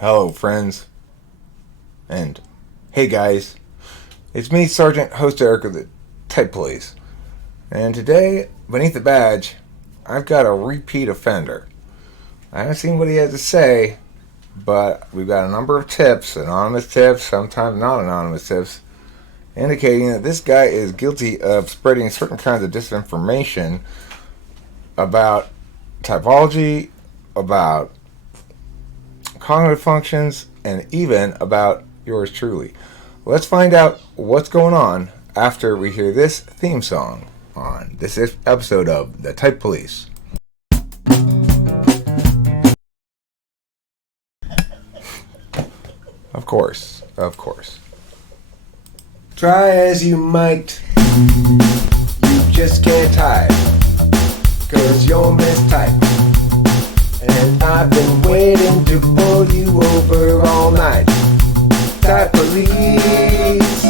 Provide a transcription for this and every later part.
Hello, friends. And hey, guys. It's me, Sergeant Host Eric of the Type Police. And today, beneath the badge, I've got a repeat offender. I haven't seen what he has to say, but we've got a number of tips, anonymous tips, sometimes not anonymous tips, indicating that this guy is guilty of spreading certain kinds of disinformation about typology, about cognitive functions, and even about yours truly. Let's find out what's going on after we hear this theme song on this episode of The Type Police. Of course. Try as you might, you just can't type, 'cause you're mistyped. And I've been waiting to pull you over all night. Type police,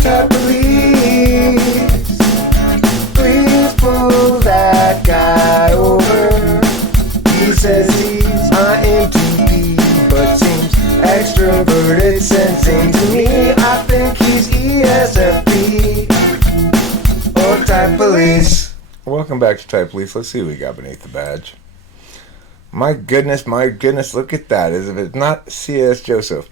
type police. Please pull that guy over. He says he's INTP, but seems extroverted sensing to me. I think he's ESFP or Type Police. Welcome back to Type Police. Let's see what we got beneath the badge. My goodness, look at that. As if it's not C.S. Joseph.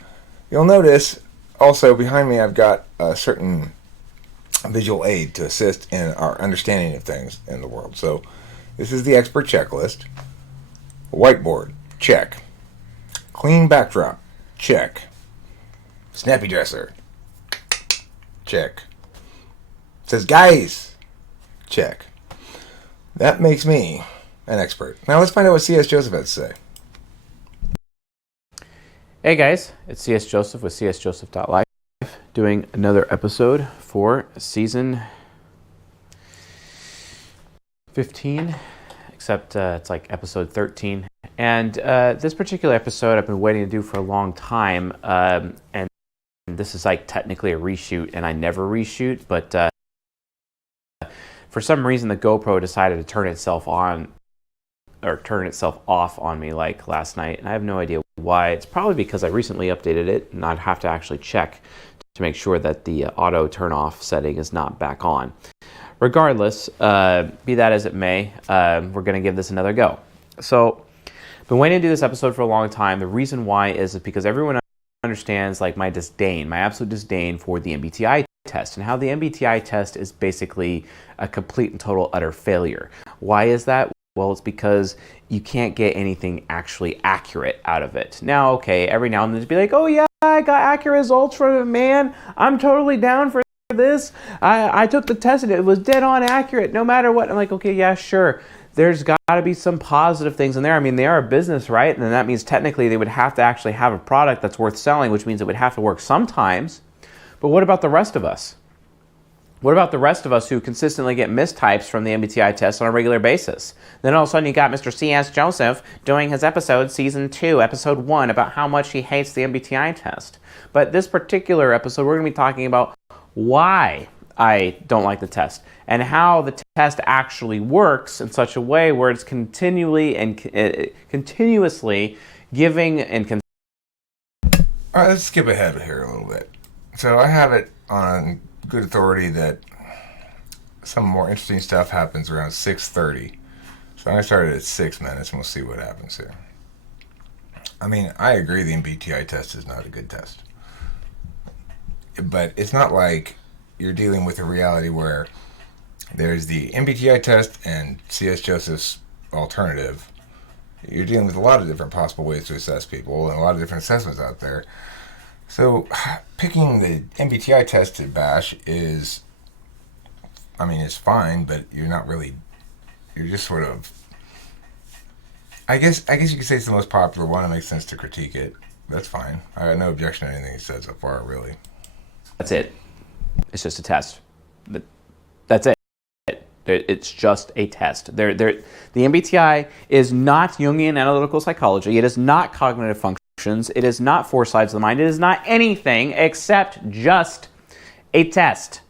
You'll notice also behind me I've got a certain visual aid to assist in our understanding of things in the world. So this is the expert checklist. Whiteboard, check. Clean backdrop, check. Snappy dresser, check. Says guys, check. That makes me an expert. Now let's find out what C.S. Joseph has to say. Hey guys, it's C.S. Joseph with csjoseph.life doing another episode for season 15, except it's like episode 13. And this particular episode I've been waiting to do for a long time, and this is like technically a reshoot, and I never reshoot, but for some reason the GoPro decided to turn itself off on me like last night, and I have no idea why. It's probably because I recently updated it and I'd have to actually check to make sure that the auto turn off setting is not back on. Regardless, be that as it may, we're going to give this another go. So I've been waiting to do this episode for a long time. The reason why is because everyone understands like my absolute disdain for the MBTI test, and how the MBTI test is basically a complete and total utter failure. Why is that? Well, it's because you can't get anything actually accurate out of it. Now, okay, every now and then to be like, oh yeah, I got accurate results from it, man. I'm totally down for this. I took the test and it was dead on accurate no matter what. I'm like, okay, yeah, sure. There's got to be some positive things in there. I mean, they are a business, right? And that means technically they would have to actually have a product that's worth selling, which means it would have to work sometimes. But what about the rest of us? What about the rest of us who consistently get mistypes from the MBTI test on a regular basis? Then all of a sudden you got Mr. C.S. Joseph doing his episode, season 2, episode 1, about how much he hates the MBTI test. But this particular episode, we're going to be talking about why I don't like the test, and how the test actually works in such a way where it's continuously giving and... All right, let's skip ahead here a little bit. So I have it on good authority that some more interesting stuff happens around 6:30. So I started at 6 minutes, and we'll see what happens here. I mean, I agree the MBTI test is not a good test. But it's not like you're dealing with a reality where there's the MBTI test and C.S. Joseph's alternative. You're dealing with a lot of different possible ways to assess people and a lot of different assessments out there. So picking the MBTI test to bash is fine, but you're just sort of, I guess you could say it's the most popular one. It makes sense to critique it. That's fine. I got no objection to anything he said so far, really. That's it. It's just a test. That's it. It's just a test. The MBTI is not Jungian analytical psychology. It is not cognitive functions. It is not 4 sides of the mind. It is not anything except just a test.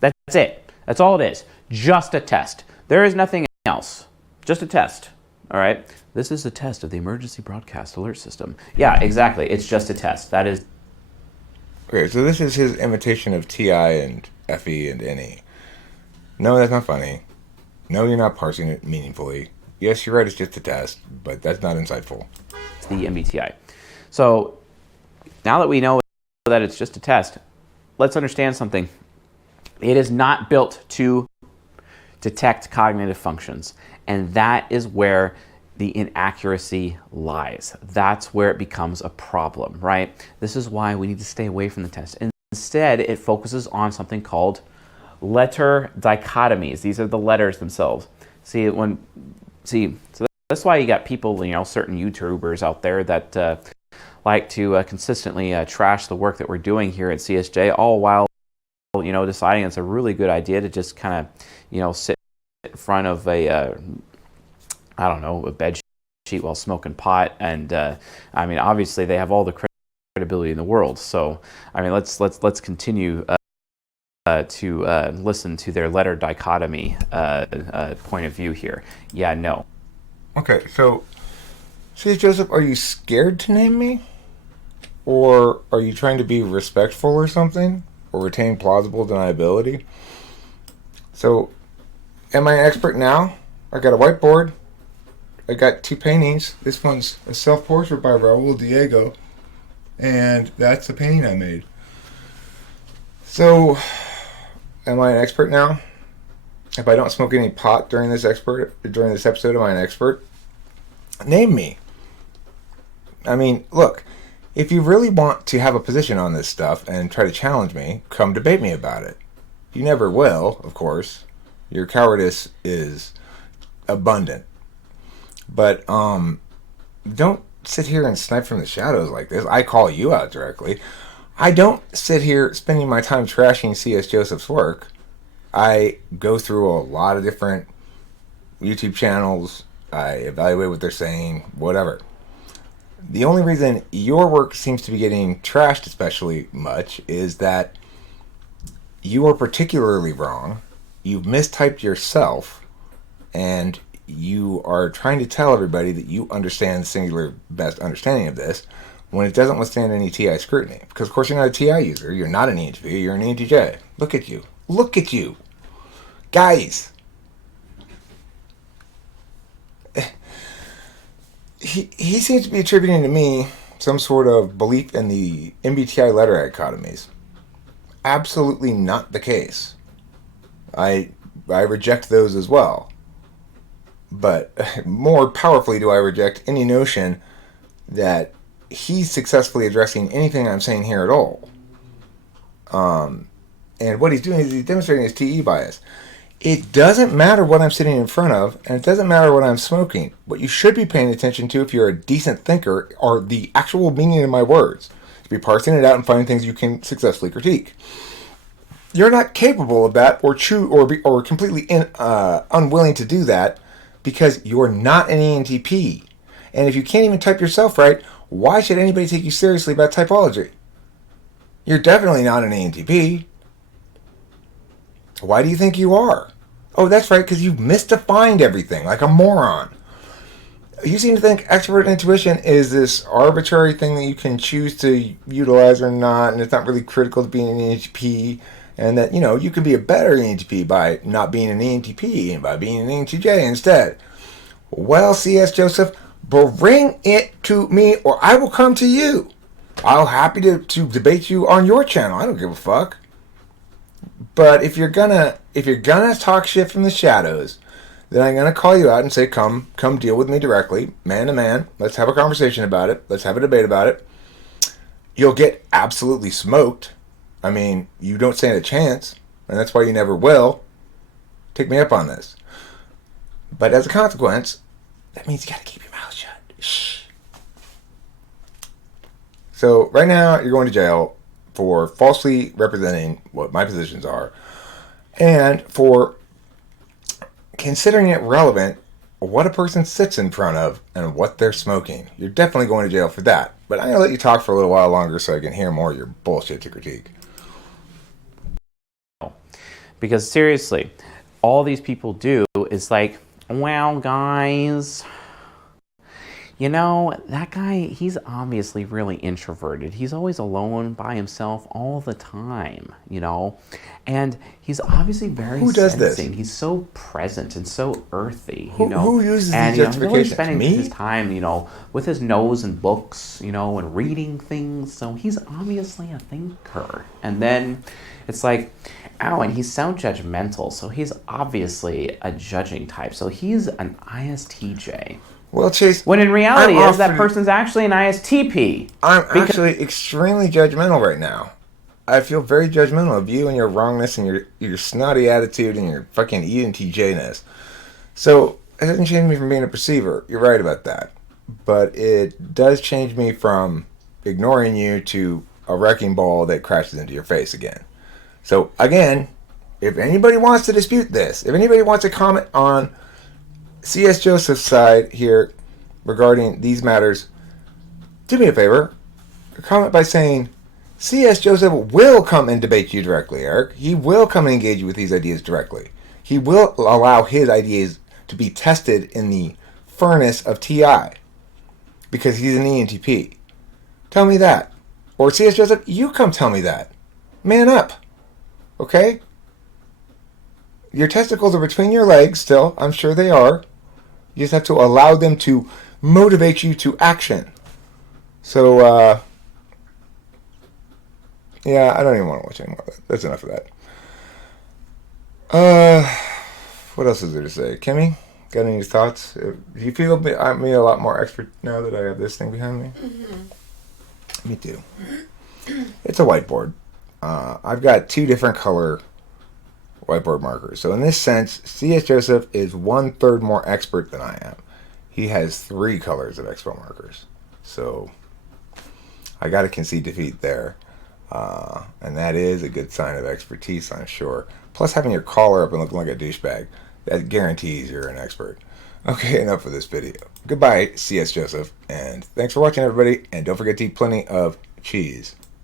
That's it. That's all it is. Just a test. There is nothing else. Just a test. All right. This is a test of the emergency broadcast alert system. Yeah, exactly. It's just a test. That is. Okay, so this is his imitation of T.I. and F.E. and N.E. No, that's not funny. No, you're not parsing it meaningfully. Yes, you're right, it's just a test, but that's not insightful. The MBTI. So now that we know that it's just a test, let's understand something. It is not built to detect cognitive functions, and that is where the inaccuracy lies. That's where it becomes a problem, right? This is why we need to stay away from the test. Instead, it focuses on something called letter dichotomies. These are the letters themselves. So that's why you got people, certain YouTubers out there that like to consistently trash the work that we're doing here at CSJ, all while deciding it's a really good idea to just kind of sit in front of a bed sheet while smoking pot. And obviously they have all the credibility in the world. So let's continue to listen to their letter dichotomy point of view here. Yeah, no. Okay, so, see, Joseph, are you scared to name me? Or are you trying to be respectful or something? Or retain plausible deniability? So, am I an expert now? I got a whiteboard. I got 2 paintings. This one's a self-portrait by Raul Diego. And that's the painting I made. So, am I an expert now? If I don't smoke any pot during this episode, am I an expert? Name me. I mean, look, if you really want to have a position on this stuff and try to challenge me, come debate me about it. You never will, of course. Your cowardice is abundant. But don't sit here and snipe from the shadows like this. I call you out directly. I don't sit here spending my time trashing C.S. Joseph's work. I go through a lot of different YouTube channels. I evaluate what they're saying, whatever. The only reason your work seems to be getting trashed especially much is that you are particularly wrong. You've mistyped yourself, and you are trying to tell everybody that you understand the singular best understanding of this when it doesn't withstand any TI scrutiny. Because, of course, you're not a TI user. You're not an ENTP. You're an ENTJ. Look at you. Look at you. Guys. He seems to be attributing to me some sort of belief in the MBTI letter dichotomies. Absolutely not the case. I reject those as well. But more powerfully do I reject any notion that he's successfully addressing anything I'm saying here at all. And what he's doing is he's demonstrating his TE bias. It doesn't matter what I'm sitting in front of, and it doesn't matter what I'm smoking. What you should be paying attention to if you're a decent thinker are the actual meaning of my words. To be parsing it out and finding things you can successfully critique. You're not capable of that, or completely unwilling to do that, because you're not an ENTP. And if you can't even type yourself right, why should anybody take you seriously about typology? You're definitely not an ENTP. Why do you think you are? Oh, that's right, because you've misdefined everything like a moron. You seem to think expert intuition is this arbitrary thing that you can choose to utilize or not, and it's not really critical to being an ENTP, and that, you can be a better ENTP by not being an ENTP and by being an ENTJ instead. Well, C.S. Joseph, bring it to me or I will come to you. I'm happy to debate you on your channel. I don't give a fuck. But if you're gonna talk shit from the shadows, then I'm gonna call you out and say, come deal with me directly, man to man. Let's have a conversation about it. Let's have a debate about it. You'll get absolutely smoked. I mean, you don't stand a chance, and that's why you never will. Take me up on this. But as a consequence, that means you gotta keep your mouth shut. Shh. So right now, you're going to jail for falsely representing what my positions are, and for considering it relevant what a person sits in front of and what they're smoking. You're definitely going to jail for that. But I'm going to let you talk for a little while longer so I can hear more of your bullshit to critique. Because seriously, all these people do is like, well, guys, You know, that guy, he's obviously really introverted. He's always alone by himself all the time, you know? And he's obviously very Who does this? sensing. He's so present and so earthy, Who- you know? who uses and, these you know, he's always justifications? spending Me? his time, you know, with his nose in books, you know, and reading things. So he's obviously a thinker. And then it's like, oh, and he's so judgmental. So he's obviously a judging type. So he's an ISTJ. Well, Chase, When in reality I'm is that often- person's actually an ISTP. I'm actually extremely judgmental right now. I feel very judgmental of you and your wrongness and your snotty attitude and your fucking ENTJ-ness. So it hasn't changed me from being a perceiver. You're right about that. But it does change me from ignoring you to a wrecking ball that crashes into your face again. So again, if anybody wants to dispute this, if anybody wants to comment on C.S. Joseph's side here regarding these matters, do me a favor. Comment by saying, C.S. Joseph will come and debate you directly, Eric. He will come and engage you with these ideas directly. He will allow his ideas to be tested in the furnace of TI because he's an ENTP. Tell me that. Or C.S. Joseph, you come tell me that. Man up. Okay? Your testicles are between your legs still. I'm sure they are. You just have to allow them to motivate you to action. So, yeah, I don't even want to watch any more of that. That's enough of that. What else is there to say? Kimmy, got any thoughts? Do you feel me a lot more expert now that I have this thing behind me? Mm-hmm. Me too. It's a whiteboard. I've got 2 different color whiteboard markers. So in this sense, C.S. Joseph is 1/3 more expert than I am. He has 3 colors of expo markers. So I got to concede defeat there. And that is a good sign of expertise, I'm sure. Plus having your collar up and looking like a douchebag, that guarantees you're an expert. Okay, enough of this video. Goodbye, C.S. Joseph, and thanks for watching, everybody. And don't forget to eat plenty of cheese.